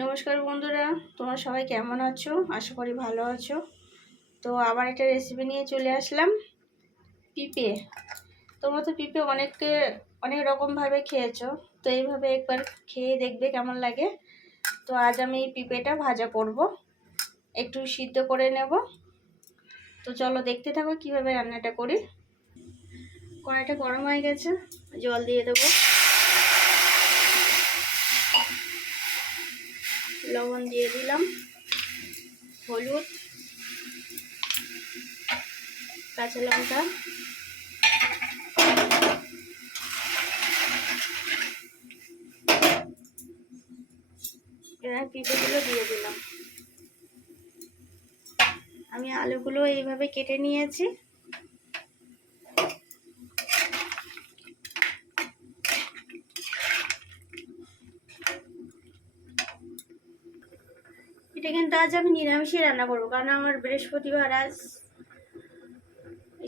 নমস্কার বন্ধুরা, তোমরা সবাই কেমন আছো? আশা করি ভালো আছো। তো আবার একটা রেসিপি নিয়ে চলে আসলাম, পিঁপে। তোমরা তো পিঁপে অনেককে, অনেক রকমভাবে খেয়েছো, তো এইভাবে একবার খেয়ে দেখবে কেমন লাগে। তো আজ আমি এই পিঁপেটা ভাজা করব, একটু সিদ্ধ করে নেব। তো চলো দেখতে থাকো কীভাবে রান্নাটা করি। কড়াইটা গরম হয়ে গেছে, জল দিয়ে দেবো। লবণ দিয়ে দিলাম, হলুদ, কাঁচা লঙ্কা এবার পিঁপেগুলো দিয়ে দিলাম। আমি আলুগুলো এইভাবে কেটে নিয়েছি। এটা কিন্তু আজ আমি নিরামিষই রান্না করব, কারণ আমার বৃহস্পতিবার আজ।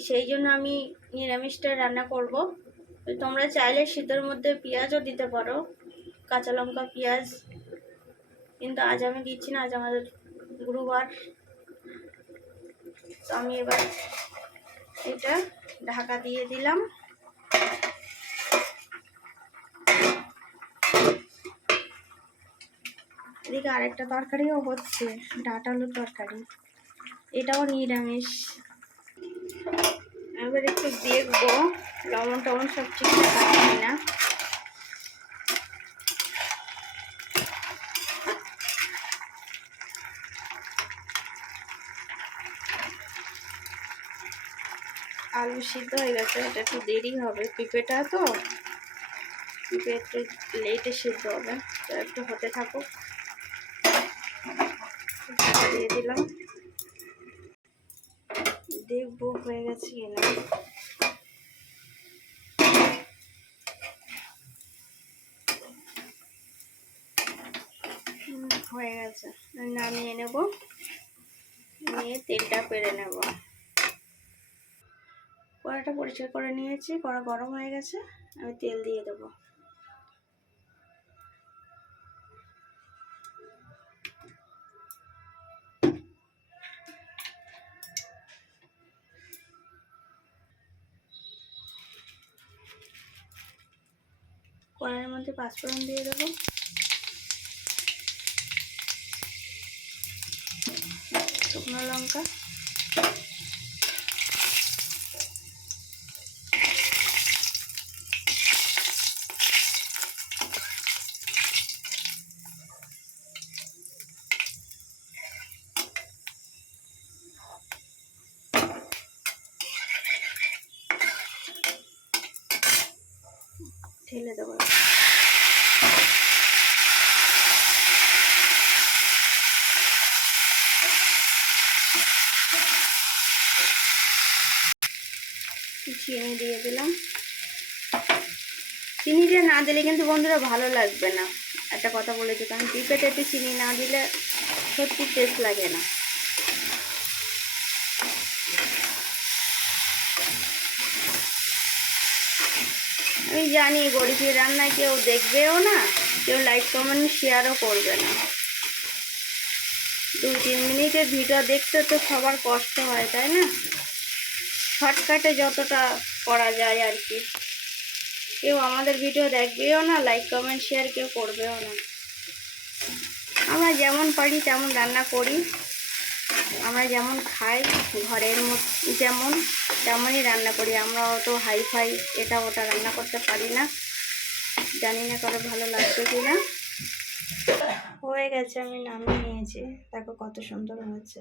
সেই জন্য আমি নিরামিষটা রান্না করব। তোমরা চাইলে শীতের মধ্যে পেঁয়াজও দিতে পারো, কাঁচা লঙ্কা, পেঁয়াজ। কিন্তু আজ আমি দিচ্ছি না, আজ আমাদের গুরুবার। তো আমি এবার এটা ঢাকা দিয়ে দিলাম। এদিকে আরেকটা তরকারিও হচ্ছে, ডাটা আলুর তরকারি। এটাও নিরামিষ। এবার একটু দেখব, লবণ টবণ সব ঠিকঠাক আছে কিনা। আলু সিদ্ধ হয়ে গেছে, এটা একটু দেরি হবে। পিঁপেটা তো পিঁপে একটু লেটে সিদ্ধ হবে, তো একটু হতে থাকুক। দিয়ে দিলাম। দেখব, হয়ে গেছে কিনা হয়ে গেছে। নামিয়ে নেব। নিয়ে তেলটা পেরে নেব। কড়াটা পরিষ্কার করে নিয়েছি। কড়া গরম হয়ে গেছে। আমি তেল দিয়ে দেবো। মধ্যে পাঁচফোড়ন দিয়ে দেবো। শুকনো লঙ্কা। ঢেলে দেবো। চিনি দিয়ে দিলাম। চিনিটা না দিলে কিন্তু বন্ধুরা ভালো লাগবে না। একটা কথা বলেছি কারণ একটু চিনি না দিলে সত্যি টেস্ট লাগে না। আমি জানি গরিবের রান্নায় কেউ দেখবেও না, কেউ লাইক কমেন্ট শেয়ারও করবে না। দু তিন মিনিটের ভিডিও দেখতে তো সবার কষ্ট হয়, তাই না? শর্টকাটে যতটা করা যায় আর কি। কেউ আমাদের ভিডিও দেখবেও না লাইক কমেন্ট শেয়ার কেউ করবেও না। আমরা যেমন পারি তেমন রান্না করি। আমরা যেমন খাই, ঘরের মধ্যে যেমন তেমনই রান্না করি। আমরা অত হাই ফাই এটা ওটা রান্না করতে পারি না। জানি না কারও ভালো লাগবে কি না হয়ে গেছে, আমি নামিয়ে নিয়েছি। দেখো কত সুন্দর হয়েছে।